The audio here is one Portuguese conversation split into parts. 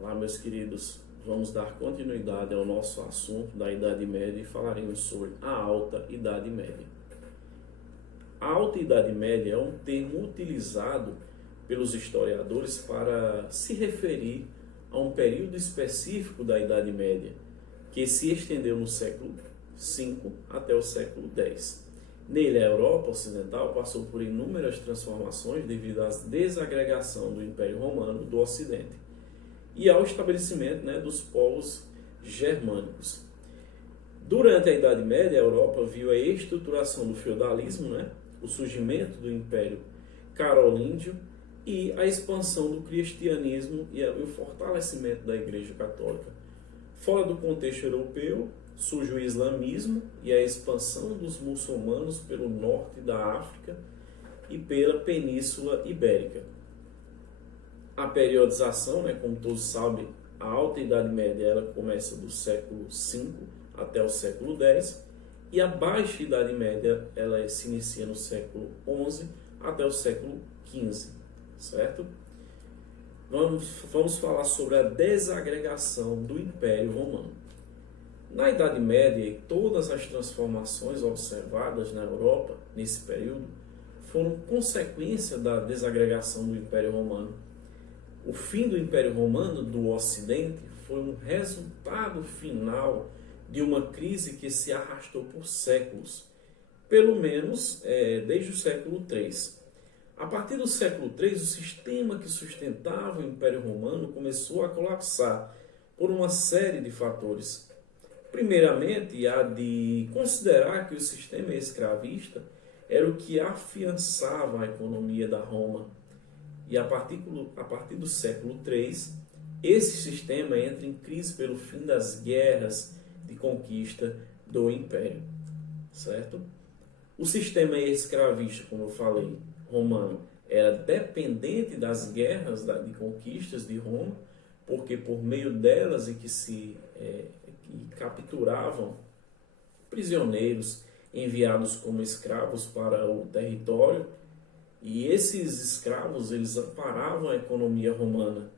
Olá, meus queridos, vamos dar continuidade ao nosso assunto da Idade Média e falaremos sobre a Alta Idade Média. A Alta Idade Média é um termo utilizado pelos historiadores para se referir a um período específico da Idade Média, que se estendeu no século V até o século X. Nele, a Europa Ocidental passou por inúmeras transformações devido à desagregação do Império Romano do Ocidente e ao estabelecimento dos povos germânicos. Durante a Idade Média, a Europa viu a estruturação do feudalismo, o surgimento do Império Carolíngio e a expansão do cristianismo e o fortalecimento da Igreja Católica. Fora do contexto europeu, surge o islamismo e a expansão dos muçulmanos pelo norte da África e pela Península Ibérica. A periodização, como todos sabem, a Alta Idade Média ela começa do século V até o século X e a Baixa Idade Média ela se inicia no século XI até o século XV, certo? Vamos falar sobre a desagregação do Império Romano. Na Idade Média, todas as transformações observadas na Europa nesse período foram consequência da desagregação do Império Romano. O fim do Império Romano do Ocidente foi um resultado final de uma crise que se arrastou por séculos, pelo menos desde o século III. A partir do século III, o sistema que sustentava o Império Romano começou a colapsar por uma série de fatores. Primeiramente, há de considerar que o sistema escravista era o que afiançava a economia da Roma. E a partir do século III, esse sistema entra em crise pelo fim das guerras de conquista do Império, certo? O sistema escravista, como eu falei, romano, era dependente das guerras de conquistas de Roma, porque por meio delas que capturavam prisioneiros enviados como escravos para o território, e esses escravos eles amparavam a economia romana.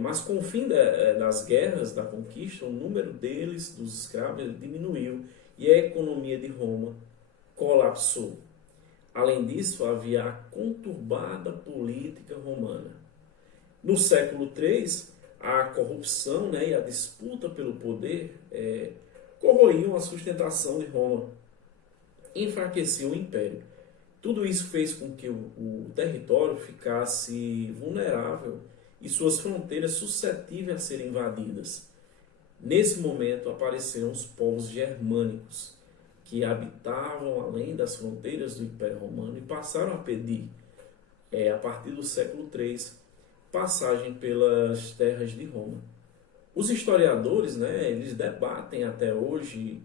Mas com o fim das guerras, da conquista, o número dos escravos, diminuiu e a economia de Roma colapsou. Além disso, havia a conturbada política romana. No século III, a corrupção e a disputa pelo poder corroíam a sustentação de Roma, enfraqueciam o império. Tudo isso fez com que o território ficasse vulnerável e suas fronteiras suscetíveis a serem invadidas. Nesse momento apareceram os povos germânicos, que habitavam além das fronteiras do Império Romano e passaram a pedir, a partir do século III, passagem pelas terras de Roma. Os historiadores eles debatem até hoje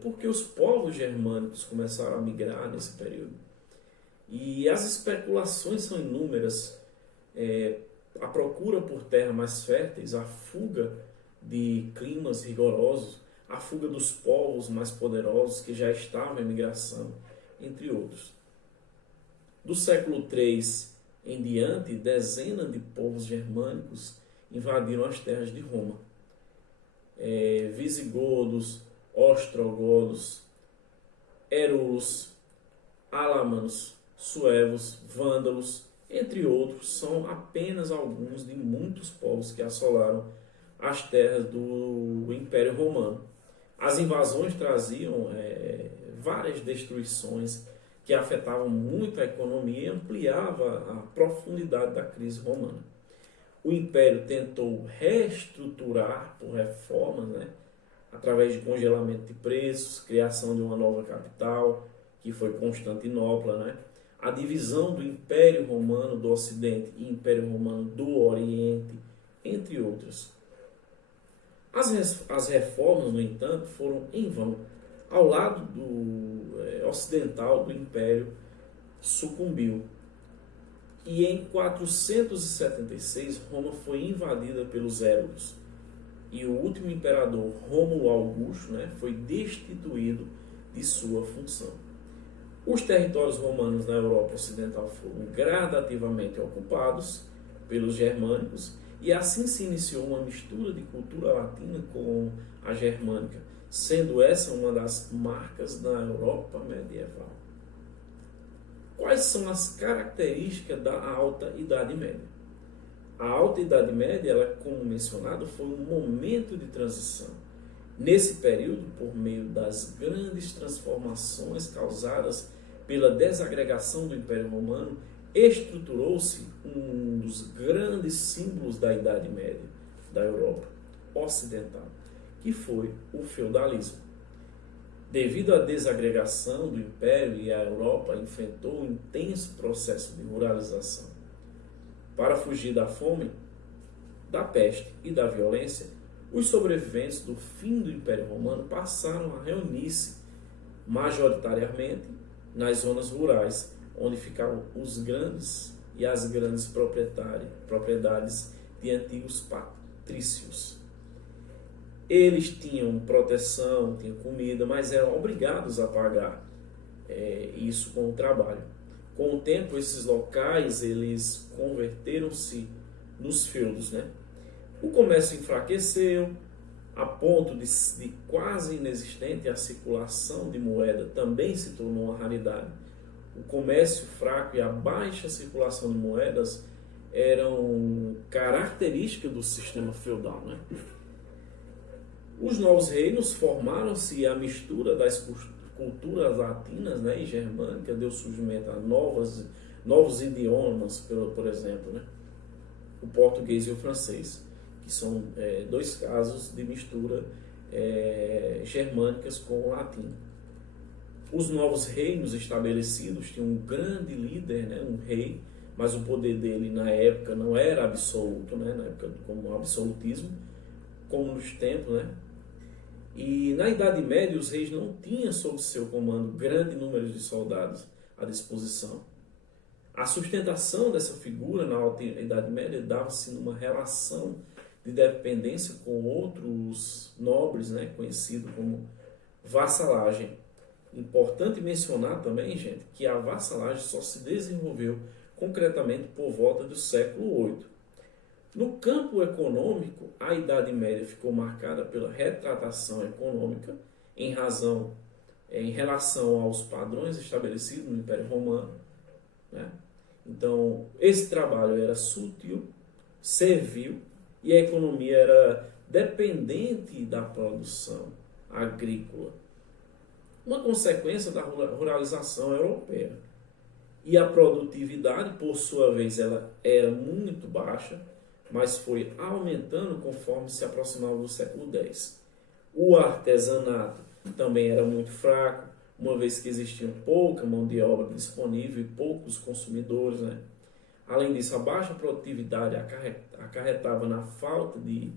porque os povos germânicos começaram a migrar nesse período. E as especulações são inúmeras. A procura por terras mais férteis, a fuga de climas rigorosos, a fuga dos povos mais poderosos que já estavam em migração, entre outros. Do século III em diante, dezenas de povos germânicos invadiram as terras de Roma. Visigodos, ostrogodos, érulos, alamanos, suevos, vândalos, entre outros, são apenas alguns de muitos povos que assolaram as terras do Império Romano. As invasões traziam várias destruições que afetavam muito a economia e ampliava a profundidade da crise romana. O Império tentou reestruturar por reformas, através de congelamento de preços, criação de uma nova capital, que foi Constantinopla, a divisão do Império Romano do Ocidente e Império Romano do Oriente, entre outras. As reformas, no entanto, foram em vão. Ao lado ocidental do Império sucumbiu. E em 476, Roma foi invadida pelos érulos. E o último imperador, Rômulo Augusto, foi destituído de sua função. Os territórios romanos na Europa Ocidental foram gradativamente ocupados pelos germânicos E assim se iniciou uma mistura de cultura latina com a germânica, sendo essa uma das marcas da Europa medieval. Quais são as características da Alta Idade Média? A Alta Idade Média, ela, como mencionado, foi um momento de transição. Nesse período, por meio das grandes transformações causadas pela desagregação do Império Romano, estruturou-se um dos grandes símbolos da Idade Média da Europa Ocidental, que foi o feudalismo. Devido à desagregação do Império, e a Europa enfrentou um intenso processo de ruralização. Para fugir da fome, da peste e da violência, os sobreviventes do fim do Império Romano passaram a reunir-se majoritariamente nas zonas rurais, onde ficavam os grandes e as grandes propriedades de antigos patrícios. Eles tinham proteção, tinham comida, mas eram obrigados a pagar isso com o trabalho. Com o tempo, esses locais eles converteram-se nos feudos, né? O comércio enfraqueceu a ponto de quase inexistente, a circulação de moeda também se tornou uma raridade. O comércio fraco e a baixa circulação de moedas eram características do sistema feudal, né? Os novos reinos formaram-se e a mistura das culturas latinas, né, e germânicas deu surgimento a novos idiomas, por exemplo, né? O português e o francês, que são dois casos de mistura germânicas com o latim. Os novos reinos estabelecidos tinham um grande líder, né, um rei, mas o poder dele na época não era absoluto, né, na época como um absolutismo, como nos tempos, né? E na Idade Média os reis não tinham sob seu comando grande número de soldados à disposição. A sustentação dessa figura na Alta Idade Média dava-se numa relação de dependência com outros nobres, né, conhecido como vassalagem. Importante mencionar também, gente, que a vassalagem só se desenvolveu concretamente por volta do século VIII. No campo econômico, a Idade Média ficou marcada pela retratação econômica em relação aos padrões estabelecidos no Império Romano, né? Então, esse trabalho era sutil, servil, e a economia era dependente da produção agrícola, uma consequência da ruralização europeia. E a produtividade, por sua vez, ela era muito baixa, mas foi aumentando conforme se aproximava do século X. O artesanato também era muito fraco, uma vez que existia pouca mão de obra disponível e poucos consumidores, né? Além disso, a baixa produtividade acarretava na falta de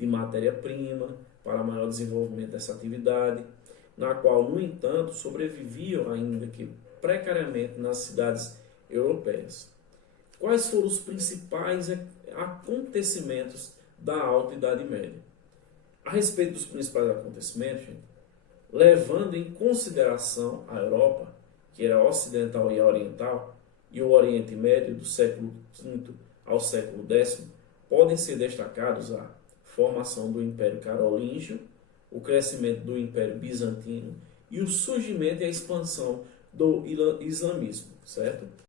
matéria-prima para maior desenvolvimento dessa atividade, na qual, no entanto, sobreviviam ainda que precariamente nas cidades europeias. Quais foram os principais acontecimentos da Alta Idade Média? A respeito dos principais acontecimentos, gente, levando em consideração a Europa, que era ocidental e oriental, e o Oriente Médio do século V ao século X, podem ser destacados a formação do Império Carolíngio, o crescimento do Império Bizantino e o surgimento e a expansão do islamismo, certo?